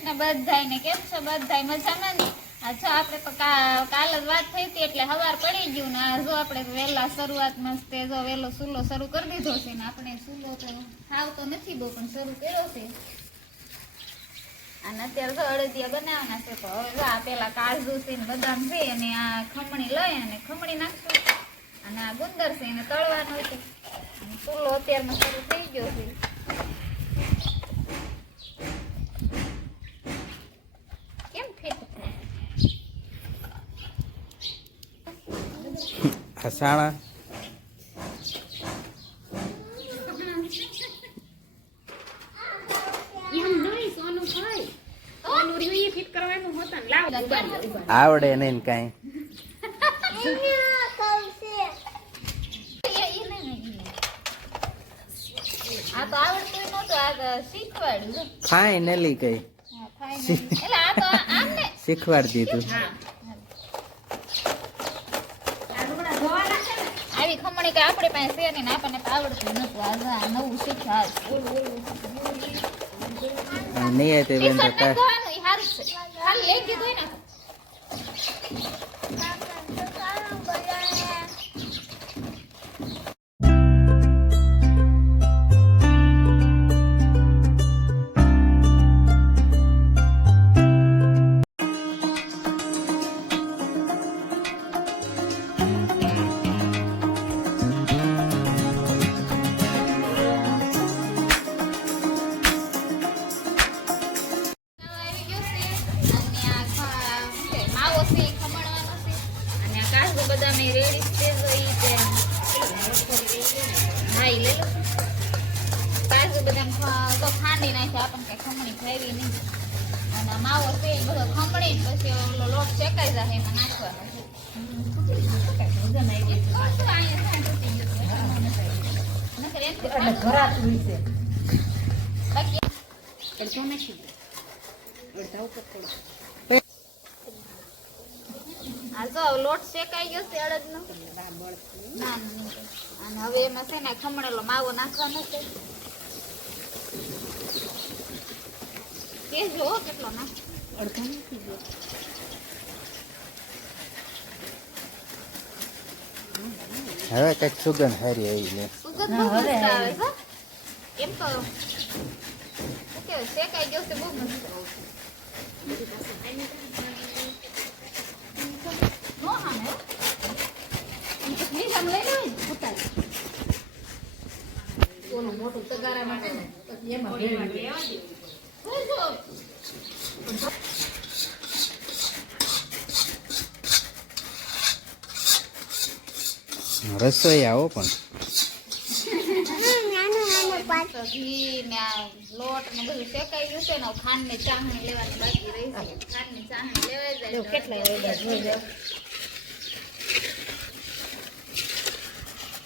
કૃષ્ણ બધાને કેમ છો? બધાય મજામાં ને? આ જો આપણે કાલે જ વાત થઈ હતી એટલે હવાર પડી ગયું ને આ જો આપણે વહેલા શરૂઆતમાં તે જો વહેલો સૂલો શરૂ કરી દીધો છે ને આપણે સૂલો તો આવતો નથી બહુ, પણ શરૂ કર્યો છે. અને અત્યારે તો અડદિયા બનાવવાના છે, તો હવે આ પેલા કાજુ છે ને બદામ છે અને આ ખમણી લઈ અને ખમણી નાખશું. અને આ ગુંદર છે એને તળવાનું છે. સૂલો અત્યારમાં શરૂ થઈ ગયો છે કેમ ફિટ આ સાણા એમ નહીં સોનું ખાય સોનું રહ્યું એ ફિટ કરવાનું હોતા ને લાવ ઉભારી લે, ઉભારી આવડે નહીં ને કાંઈ. ફાઇનલી કઈ. શીખવાડી દીધું હા આ લુગડા ધોવા નાખે ને કે આપણી પાસે છે ને આપણને આવડતું નતું આ જો આ નવું શીખ્યા આજ. નહીં તે બેન તો ટી-શર્ટ કા- નથી ધોવાનું, આ કાજુ રેડી છે જો ઈ તે હા ઈ લઈ લો કાજુ બદામ તો ખાંડી નાખે આપણને કઈ ખમણી ખાવી નહીં અને માવો છે એ બધો ખમણી પછી ઓલો લોટ શેકાઈ જાય એમાં નાખવાનો. બાકી અડધો નાખી દે. અડધા ઉપર થોડો. આ જો લોટ શેકાઈ ગયો છે અડદનો ના ના નહીં કઈ. અને હવે એમાં છે ને ખમણેલો માવો નાખવાનો છે કેજો હો કેટલો નાખ અડધો નાખી દે. હવે કંઈક સુગંધ સારી આવી લે સુગંધ બહુ મસ્ત આવે છે એમ તો શેકાઈ ગયો છે બહુ મસ્ત નો હામે હો. નીચામાં લઈ લેવાય ને, ઉતારી. ઓલું મોટું તગારા માટે ને પછી એમાં ભેળવી દે. જોજો. રસોઈ આવો પણ તો ઘી ને આ લોટ ને બધું શેકાઈ ગયું છે ને હવે ખાંડની ચાસણી લેવાની બાકી રહી છે ખાંડની ચાસણી લેવાઈ જાય જો તો કેટલા વેડા જોઈ લો.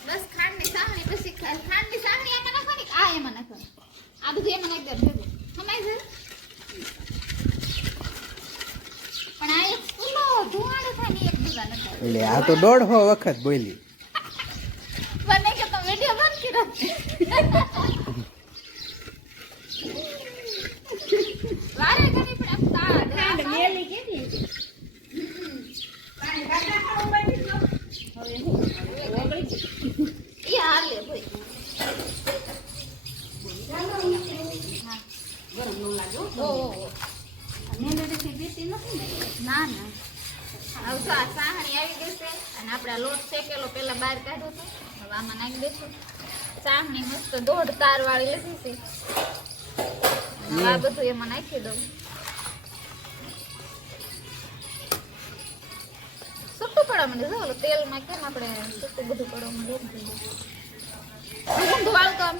બસ ખાંડની ચાસણી પછી ખા- ખાંડની ચાસણી આમાં નાખવાની કે આ એમાં નાખવાની આ બધું એમાં નાખી દે ભેગું. સમાઈ જાય? પણ આ એક ફૂલો ધુવાડો થાય ને એક બીજા નથી એટલે આ તો દોઢો વખત બોલી મને કે તો વિડિયો બંધ કર્યો વારે ઘણી પણ આમ તા- ખાંડ તા- મેલી કેવી હતી? પાણી કાઢા ખાવું બાકી તો? હવે હું? હવે ઓગળી ગયું. ઈ હાલે ભાઈ હા. ગરમ ન લાગે હો. ઓ, ઓ, ઓ. મેંદડીથી પીતી નથી ને. ના ના. હવે જો આ સાહણી આવી ગઈ છે અને આપણે લોટ શેકેલો પેલા બહાર કાઢ્યો હતો હવે આમાં નાખી મસ્ત દોઢ તાર વાળી લીધી છે. હવે આ બધું એમાં નાખી દઉં. સૂકું પડવા માંડે જો ઓલું તેલમાં કેમ આપણે સૂકું બધું પડવા માંડે? ઊંધું વાળતો આમ.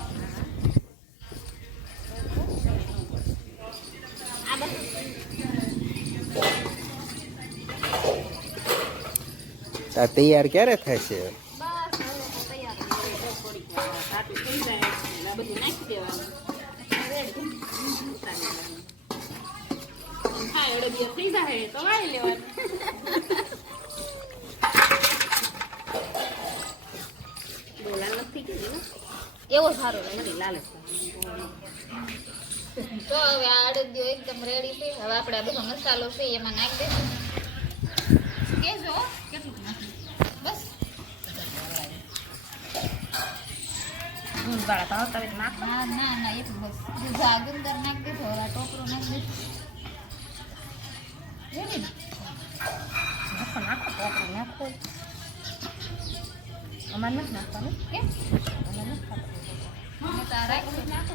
આ બધું આ તૈયાર ક્યારે થશે બસ હવે તો તૈયાર થોડીક વાર સાટું થઈ જાય એટલે આ બધું નાખી દેવાનું. રેડી ઉતારી લેવાનું. થાય અડદિયા થઈ જાય તો વાળી લેવાનું બહુ લાલ તૈયાર ક્યારે થશે એવો સારો લાલ. તો હવે આ અડદિયો એકદમ રેડી છે. હવે આપણે આ બધો મસાલો છે એમાં નાખી દઈશું. કેજો હો, કેટલું નાખવું બસ દૂધા ગુંદર નાખી હવે આ ટોપરું નાખી નાખો નાખો નાખો અમારે નથી. નાખો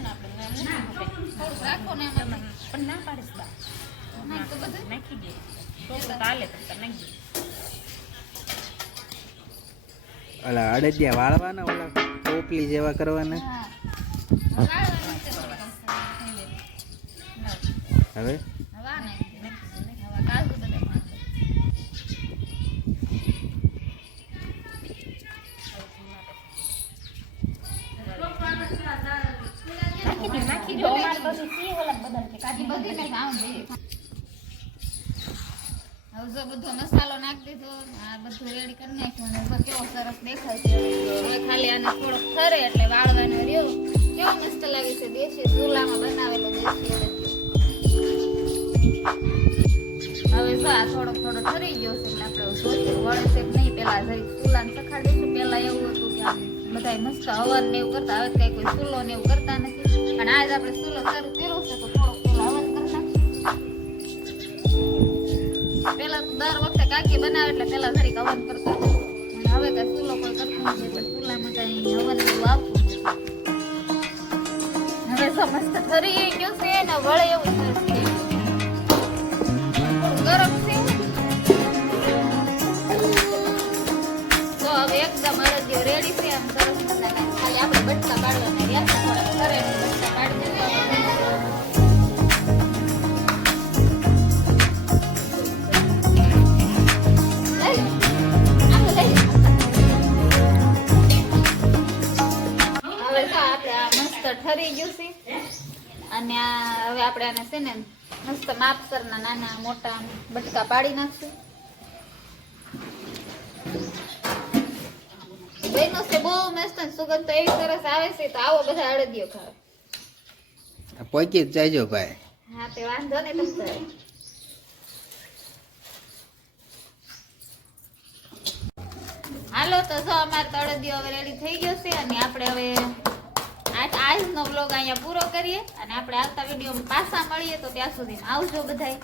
આપણે ને પણ પાડીશ બા નાખ દે તો હાલે તો નાખી દે ઓલા અડદિયા વાળવાના ઓલા ટોપલી જેવા કરવાના. હવે હવે આ નાખી દે. હવે કાજુ બદામ નાખી દે. નાખી દે નાખી દે અમારે તો સી ઓલા બદલ કે કાઢી બધી ને આમ દઈએ. બધો મસાલો નાખી આ બધું રેડી કરી નાખ્યું કેવો સરસ દેખાય છે. ખાલી આને થોડોક ઠરે એટલે વાળવાનો રહ્યો. મસ્ત લાગે છે દેશી ચૂલામાં બનાવેલો દેશી હવે જો થોડોક થોડો ગયો છે આપણે વળે છે નહીં, પેલા જરી ચૂલાને સખાડીશું પેલા એવું હતું કે આમ બધાય મસ્ત હવન ને એવું કરતા, હવે કઈ કોઈ ચૂલો ને એવું કરતા નથી. પણ આજ આપણે ચૂલો શરૂ કર્યો છે તો એટલે પેલા જરીક હવન કરતા હવે કઈ ફૂલો કોઈ કરતું નથી એટલે ચૂલામાં કઈ હવન એવું નથી. હવે સમસ્ત મસ્ત ઠરી ગયો છે ને વળે એવું થશે ગરમ ઠરી ગયું છે. અને આ હવે આપણે આને છે ને મસ્ત માપસરના નાના મોટા બટકા પાડી નાખશું. બહેનો છે બહુ મસ્ત સુગંધ તો એવી સરસ આવે છે તો આવો બધા અડદિયો ખાવ. પોકી જ જાયજો ભાઈ. હા તે વાંધો નહીં તમ હાલો તો જો અમારે તો અડદિયો હવે રેડી થઈ ગયો છે અને આપણે હવે આજનો બ્લોગ અહીંયા પૂરો કરીએ અને આપણે આવતા વિડીયોમાં પાછા મળીએ તો ત્યાં સુધી આવજો બધાય.